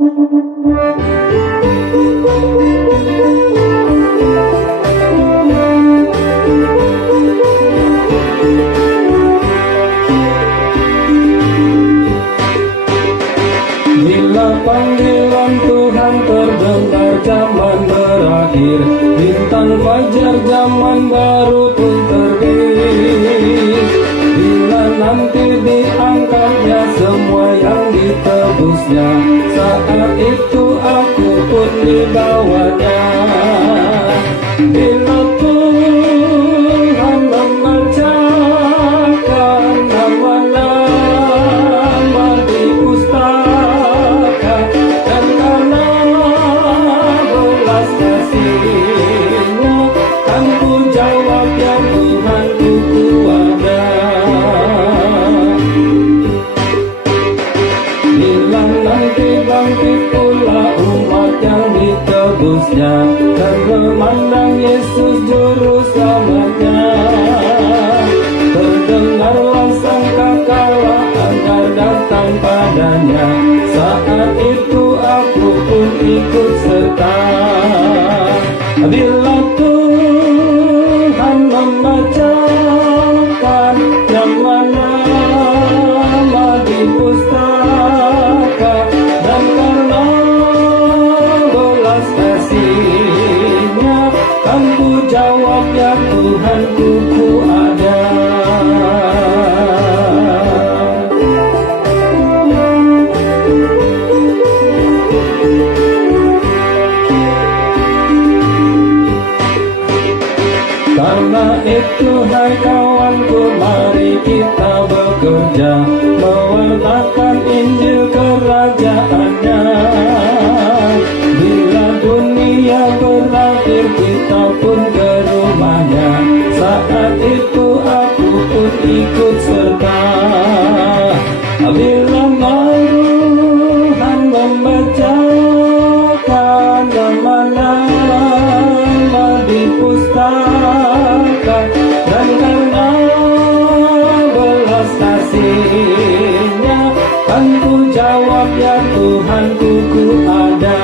Bila panggilan Tuhan terdengar, zaman berakhir, bintang fajar zaman baru pun terbit. Bila nanti diangkatnya semua yang ditebusnya, saat itu aku pun dibawanya. Bila Tuhan membacakan nama-nama di pustaka, dan karena belas kasih-Nya, kan ku jawab, ya Tuhanku, ku ada. Bila nanti bangkit pula umat yang ditebusnya, dan memandang Yesus juru selamatnya, terdengarlah sangkakala agar datang padanya. Saat itu aku pun ikut serta. Bila Tuhan membacakan nama-nama di pustaka, dan karena belas kasih-Nya, kan ku jawab, ya Tuhanku, ku ada. Karena itu hai kawanku, mari kita bekerja, mewartakan Injil kerajaan-Nya. Bila dunia berakhir, kita pun ke rumahnya. Saat itu aku pun ikut serta. Bila Tuhan membacakan nama-nama di pustaka, dan karena belas kasih-Nya, kan ku jawab, ya Tuhanku, ku ada.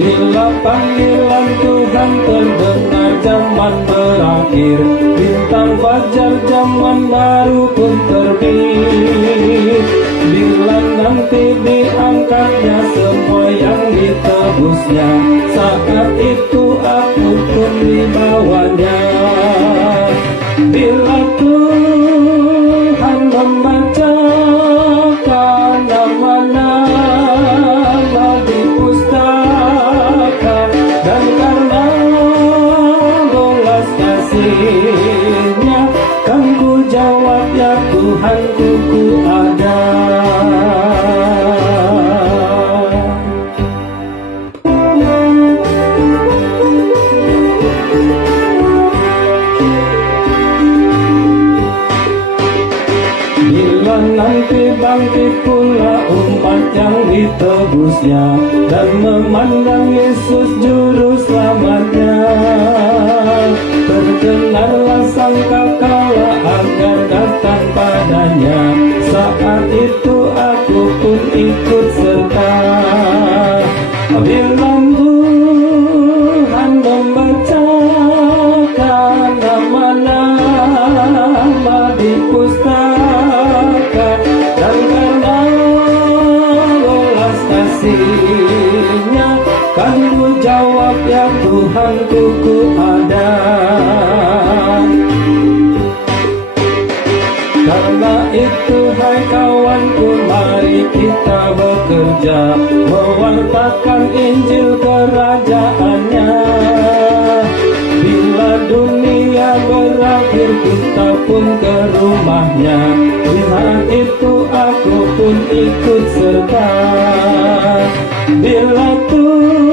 Bila panggilan Tuhan terdengar, zaman berakhir, bintang fajar zaman baru pun terbit. Bila nanti diangkatnya semua yang ditebusnya, saat itu aku pun dibawanya. Bila Tuhan membacakan nama-nama di pustaka, dan karena belas kasih-Nya, kan ku jawab, ya Tuhanku, ku ada. Bila nanti bangkit pula umat yang ditebusnya, dan memandang Yesus juru selamatnya, terdengarlah sangkakala agar datang padanya. Saat itu aku pun ikut serta. Bila Tuhan membacakan nama-nama di pustaka, dan karena belas kasih-Nya, kan ku jawab, ya Tuhanku, ku ada. Karena itu hai kawanku, mari kita bekerja, mewartakan Injil kerajaan-Nya. Bila dunia berakhir, kita pun ke rumahnya. Di saat itu aku pun ikut serta. Bila Tuhan